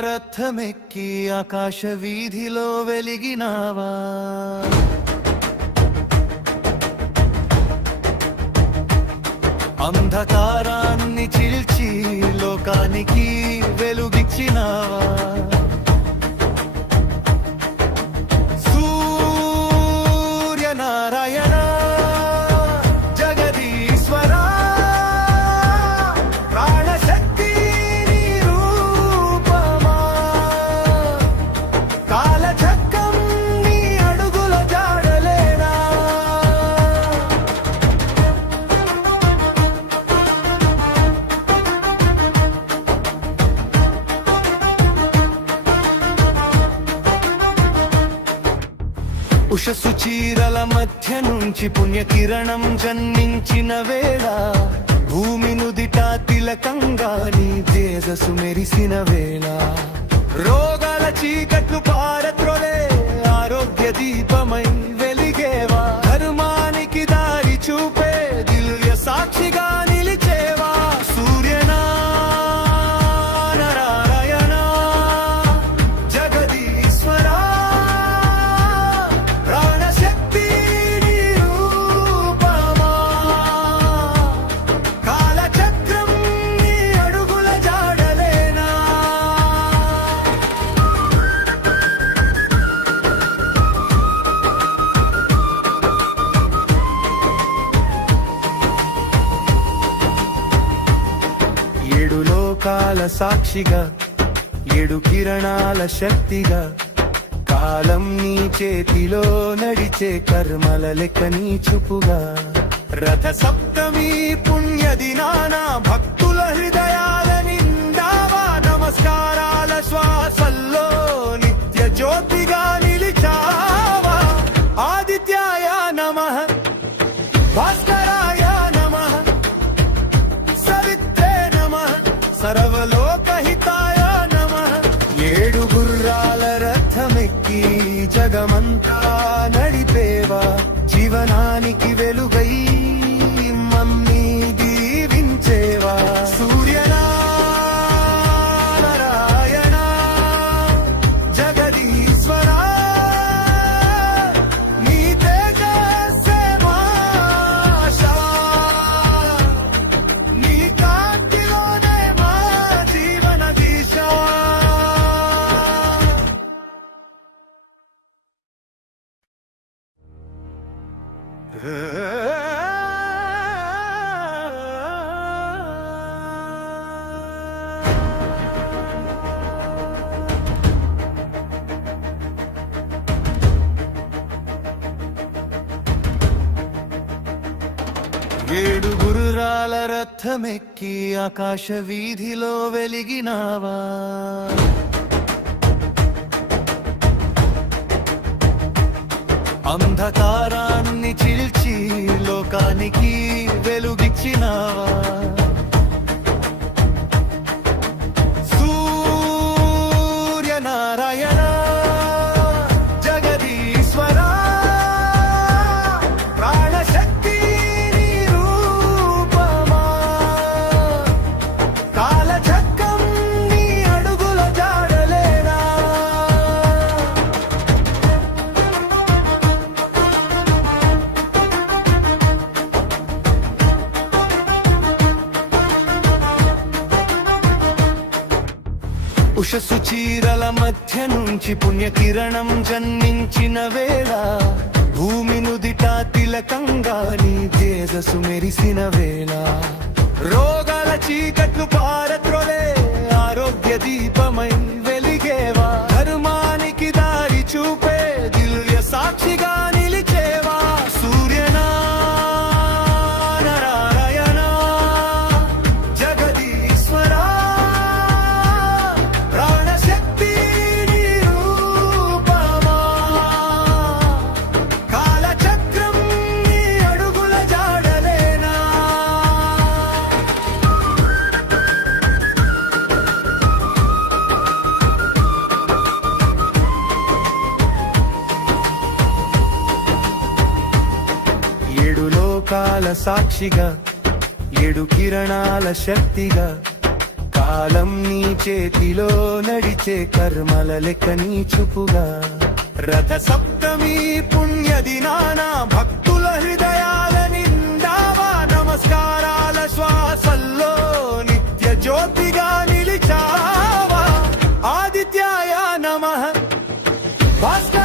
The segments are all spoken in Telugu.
రథమెక్కి ఆకాశ వీధిలో వెలిగినావా. అంధకారాన్ని చిల్చి లోకానికి వెలుగిచ్చినావా. ఉషసు చీరల మధ్య నుంచి పుణ్యకిరణం జన్మించిన వేళ భూమి నుదిట తిలకంగా నీ తేజసు మెరిసిన వేళ. రోగాల చీకట్లు సాక్షిగా ఏడు కిరణాల శక్తిగా కాలం నీ చేతిలో నడిచే కర్మల లెక్క నీ చూపుగా. రథ సప్తమి పుణ్య దినాన భక్తుల హృదయాల నిందావా నమస్కారాల శ్వాస జగమంతా ఏడు గురురాల రథమెక్కి ఆకాశ వీధిలో వెలిగినావా? అంధకారాన్ని చిల్చి లోకానికి వెలుగిచ్చినావా ఉషస్సు చీరల మధ్య నుంచి పుణ్యకిరణం జన్మించిన వేళ భూమి నుదిట తిలకంగా నీ తేజసు మెరిసిన వేళ. రోగాల చీకట్లు పారత్రోలే ఆరోగ్య దీపమై లోకాల సాక్షిగా ఏడు కిరణాల శక్తిగా కాలం నీ చేతిలో నడిచే కర్మల లెక్క నీ చూపుగా. రథ సప్తమి పుణ్య దినాన భక్తుల హృదయాల నిందావా నమస్కారాల శ్వాసల్లో నిత్య జ్యోతిగా నిలిచావా. ఆదిత్యాయ నమ. భాస్కర్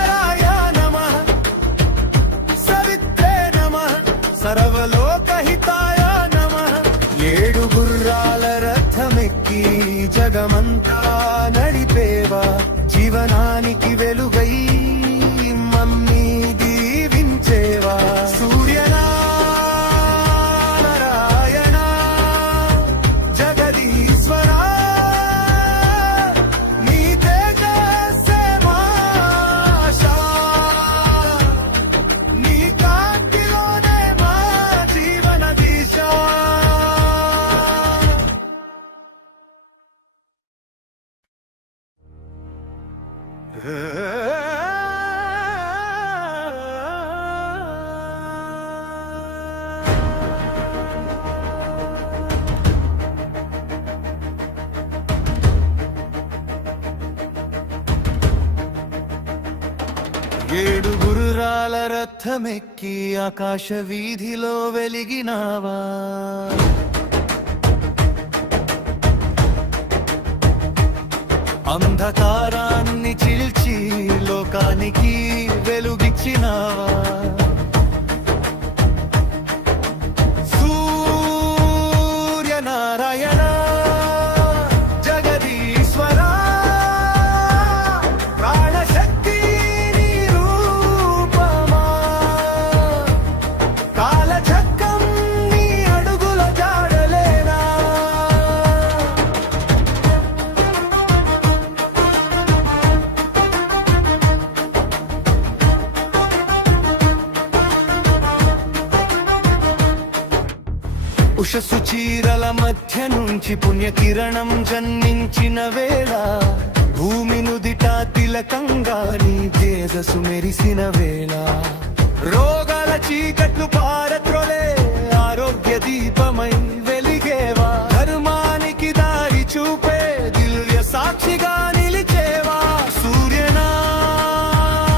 ఏడు గురురాల రథమెక్కి ఆకాశ వీధిలో వెలిగినావా? అంధకారాన్ని చిల్చి లోకానికి వెలుగిచ్చినావా? ఉషసు చీరల మధ్య నుంచి పుణ్యకిరణం జన్మించిన వేళ భూమి నుదిట తిలకంగా నీ తేజసు మెరిసిన వేళ. రోగాల చీకట్లు పారత్రోలే